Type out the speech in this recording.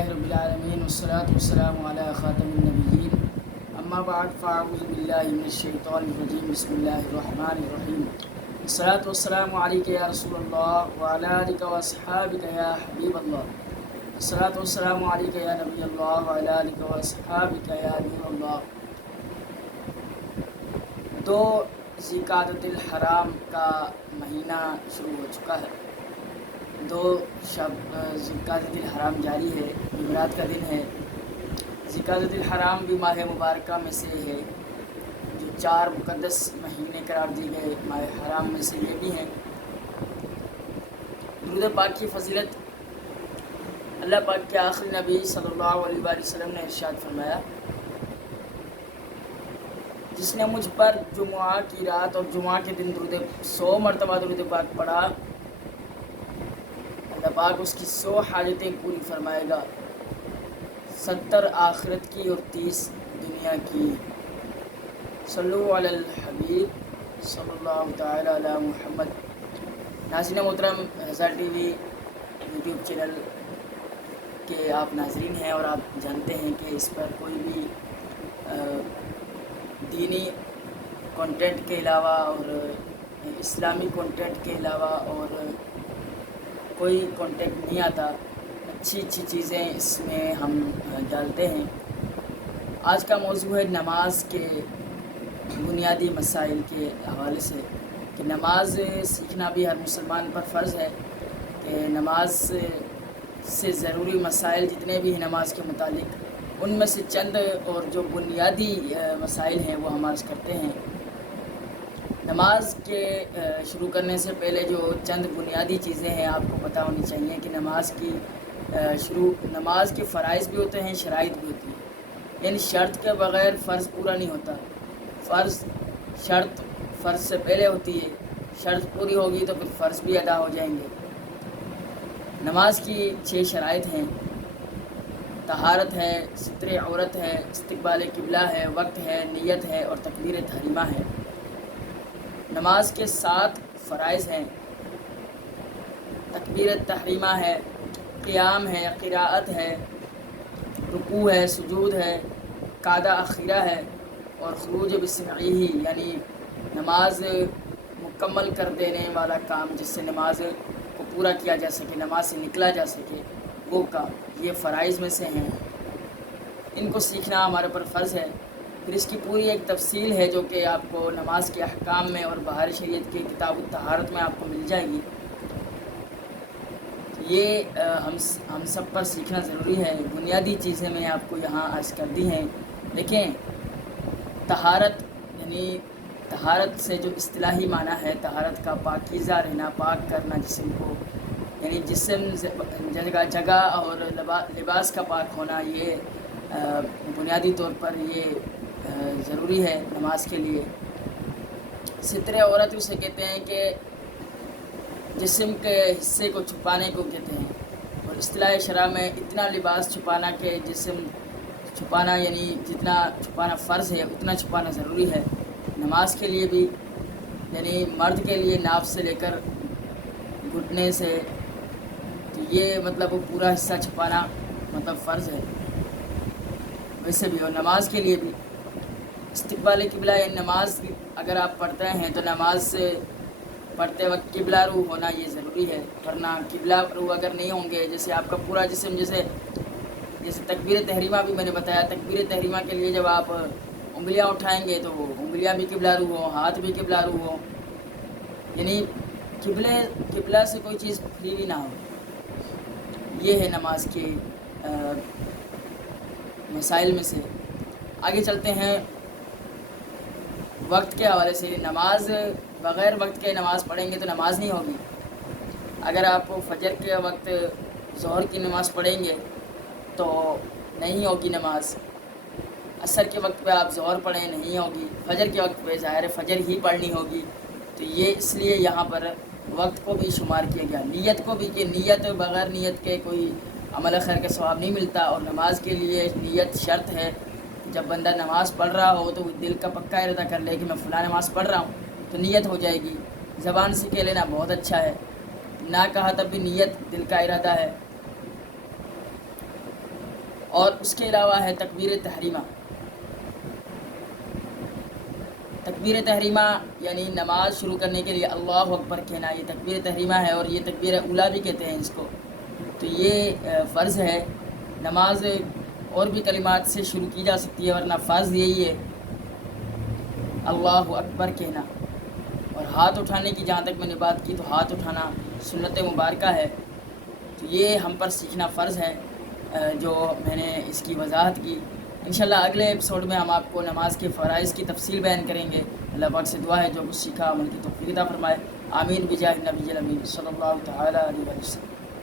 رب العالمین والصلاة والسلام علی خاتم النبیین اما بعد فاعوذ باللہ من الشیطان الرجیم بسم اللہ الرحمن الرحیم الصلاة والسلام علیک یا رسول اللہ وعلی آلک واصحابک یا حبیب اللہ الصلاة والسلام علیک یا نبی اللہ وعلی آلک واصحابک یا نور اللہ۔ دو ذوالقعدۃ الحرام کا مہینہ شروع ہو چکا ہے۔ دو شب ذوالقعدۃ الحرام جاری ہے، جمعرات کا دن ہے۔ ذوالقعدۃ الحرام بھی ماہ مبارکہ میں سے ہے، جو 4 مقدس مہینے قرار دیے گئے ماہ حرام میں سے یہ بھی ہیں۔ درود پاک کی فضیلت اللہ پاک کے آخری نبی صلی اللہ علیہ وآلہ وسلم نے ارشاد فرمایا، جس نے مجھ پر جمعہ کی رات اور جمعہ کے دن 100 مرتبہ درود پاک پڑھا، اللہ پاک اس کی 100 حاجتیں پوری فرمائے گا، 70 آخرت کی اور 30 دنیا کی۔ صلو علی الحبیب صلی اللہ تعالی علی محمد۔ ناظرین محترم، ہزار ٹی وی یوٹیوب چینل کے آپ ناظرین ہیں اور آپ جانتے ہیں کہ اس پر کوئی بھی دینی کنٹینٹ کے علاوہ اور اسلامی کنٹینٹ کے علاوہ اور کوئی کنٹینٹ نہیں آتا، اچھی چیزیں اس میں ہم ڈالتے ہیں۔ آج کا موضوع ہے نماز کے بنیادی مسائل کے حوالے سے، کہ نماز سیکھنا بھی ہر مسلمان پر فرض ہے، کہ نماز سے ضروری مسائل جتنے بھی ہیں نماز کے متعلق، ان میں سے چند اور جو بنیادی مسائل ہیں وہ ہم عرض کرتے ہیں۔ نماز کے شروع کرنے سے پہلے جو چند بنیادی چیزیں ہیں آپ کو پتہ ہونی چاہیے کہ نماز کے فرائض بھی ہوتے ہیں، شرائط بھی ہوتی ہیں، یعنی شرط کے بغیر فرض پورا نہیں ہوتا۔ شرط فرض سے پہلے ہوتی ہے، شرط پوری ہوگی تو پھر فرض بھی ادا ہو جائیں گے۔ نماز کی 6 شرائط ہیں: طہارت ہے، ستر عورت ہے، استقبال قبلہ ہے، وقت ہے، نیت ہے اور تکبیر تحریمہ ہے۔ نماز کے 7 فرائض ہیں: تکبیر تحریمہ ہے، قیام ہے، قراءت ہے، رکوع ہے، سجود ہے، قعدہ اخیرہ ہے اور خروج بسمعہ، یعنی نماز مکمل کر دینے والا کام، جس سے نماز کو پورا کیا جا سکے، نماز سے نکلا جا سکے، وہ کام یہ فرائض میں سے ہیں۔ ان کو سیکھنا ہمارے پر فرض ہے۔ پھر اس کی پوری ایک تفصیل ہے جو کہ آپ کو نماز کے احکام میں اور بہار شریعت کی کتاب الطہارت میں آپ کو مل جائے گی۔ یہ ہم سب پر سیکھنا ضروری ہے۔ بنیادی چیزیں میں نے آپ کو یہاں عرض کر دی ہیں۔ دیکھیں، طہارت یعنی طہارت سے جو اصطلاحی معنی ہے طہارت کا، پاکیزہ رہنا، پاک کرنا جسم کو، یعنی جسم جگہ اور لباس کا پاک ہونا، یہ بنیادی طور پر یہ ضروری ہے نماز کے لیے۔ ستر عورت اسے کہتے ہیں کہ جسم کے حصے کو چھپانے کو کہتے ہیں، اور اصطلاح شرع میں اتنا لباس چھپانا کہ جسم چھپانا، یعنی جتنا چھپانا فرض ہے اتنا چھپانا ضروری ہے۔ نماز کے لیے بھی، یعنی مرد کے لیے ناف سے لے کر گھٹنے سے، تو یہ مطلب پورا حصہ چھپانا مطلب فرض ہے۔ ویسے بھی اور نماز کے لیے بھی استقبال قبلہ، یعنی نماز اگر آپ پڑھتے ہیں تو نماز سے پڑھتے وقت قبلہ رو ہونا یہ ضروری ہے، ورنہ قبلہ رو اگر نہیں ہوں گے، جیسے آپ کا پورا جسم، جیسے تکبیر تحریمہ بھی میں نے بتایا، تکبیر تحریمہ کے لیے جب آپ انگلیاں اٹھائیں گے تو وہ انگلیاں بھی قبلہ رو ہوں، ہاتھ بھی قبلہ رو ہوں، یعنی قبلہ سے کوئی چیز پھیری نہ ہو۔ یہ ہے نماز کے مسائل میں سے۔ آگے چلتے ہیں وقت کے حوالے سے۔ نماز بغیر وقت کے نماز پڑھیں گے تو نماز نہیں ہوگی۔ اگر آپ فجر کے وقت ظہر کی نماز پڑھیں گے تو نہیں ہوگی نماز۔ عصر کے وقت پہ آپ ظہر پڑھیں نہیں ہوگی۔ فجر کے وقت پہ ظاہر فجر ہی پڑھنی ہوگی۔ تو یہ اس لیے یہاں پر وقت کو بھی شمار کیا گیا، نیت کو بھی، کہ نیت بغیر نیت کے کوئی عمل خیر کا ثواب نہیں ملتا، اور نماز کے لیے نیت شرط ہے۔ جب بندہ نماز پڑھ رہا ہو تو وہ دل کا پکا ارادہ کر لے کہ میں فلاں نماز پڑھ رہا ہوں، تو نیت ہو جائے گی۔ زبان سے کہہ لینا بہت اچھا ہے، نہ کہا تب بھی نیت دل کا ارادہ ہے۔ اور اس کے علاوہ ہے تکبیر تحریمہ۔ تکبیر تحریمہ یعنی نماز شروع کرنے کے لیے اللہ اکبر کہنا، یہ تکبیر تحریمہ ہے، اور یہ تکبیر اولیٰ بھی کہتے ہیں اس کو۔ تو یہ فرض ہے۔ نماز اور بھی کلمات سے شروع کی جا سکتی ہے، ورنہ فرض یہی ہے اللہ اکبر کہنا۔ اور ہاتھ اٹھانے کی جہاں تک میں نے بات کی تو ہاتھ اٹھانا سنت مبارکہ ہے، تو یہ ہم پر سیکھنا فرض ہے، جو میں نے اس کی وضاحت کی۔ انشاءاللہ اگلے ایپیسوڈ میں ہم آپ کو نماز کے فرائض کی تفصیل بیان کریں گے۔ اللہ پاک سے دعا ہے جو کچھ سیکھا عمل کی توفیق عطا فرمائے۔ آمین بجاہ نبی الامین صلی اللہ تعالیٰ علیہ وسلم۔